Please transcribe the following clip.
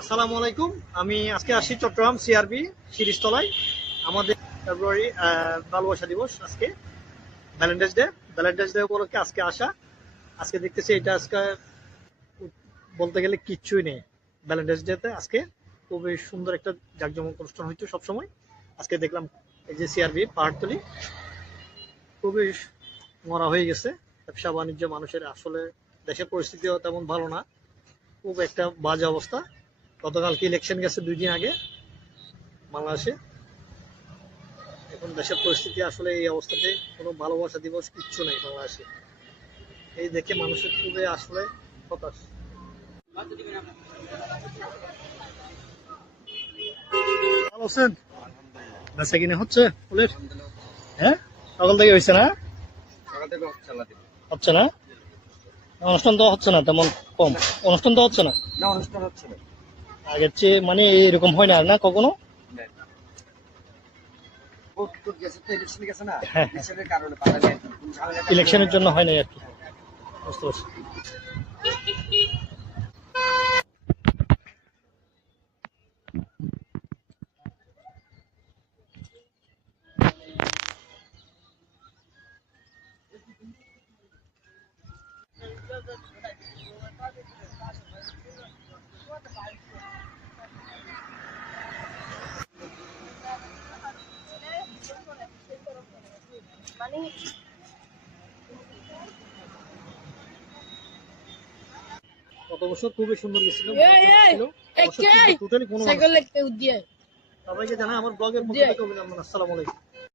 আসসালামু আলাইকুম। আমি আজকে আসি চট্টগ্রাম সিআরবি শিরিষতলায়। আমাদের ফেব্রুয়ারি ভালোবাসা দিবস, আজকে ভ্যালেন্টাইন্স ডে উপলক্ষে আজকে আসা। আজকে দেখতেছি এটা আজকে বলতে গেলে কিচ্ছুই নেই। ভ্যালেন্টাইন্স ডেতে আজকে খুবই সুন্দর একটা জাঁকজমক অনুষ্ঠান হচ্ছে সবসময়। আজকে দেখলাম এই যে সিআরবি পাহাড়তলি খুবই মরা হয়ে গেছে। ব্যবসা বাণিজ্য মানুষের আসলে দেশের পরিস্থিতিও তেমন ভালো না, খুব একটা বাজে অবস্থা। গতকালকে ইলেকশন গেছে 2 দিন আগে বাংলাদেশে। এখন দেশের পরিস্থিতি আসলে এই অবস্থাতে কোনো ভালোবাসা দিবস কিচ্ছু নেই বাংলাদেশে। এই দেখে মানুষের খুবই আসলে হতাশ। ভালো আছেন? বেচা কিনে হচ্ছে ফুলের? হ্যাঁ, সকাল থেকে হয়েছে না? হচ্ছে না, অনুষ্ঠান তো হচ্ছে না তেমন, কম অনুষ্ঠান তো হচ্ছে না। অনুষ্ঠান হচ্ছে না আগের চেয়ে মানে এরকম হয় না আর না কখনো। হ্যাঁ, ইলেকশনের জন্য হয় নাই আর কি, বুঝতে পারছি। গত বছর খুবই সুন্দর গেছিল, টোটালি কোনো সবাইকে জানাই আমার ব্লগের পক্ষ থেকে অভিনন্দন। আসসালামু আলাইকুম।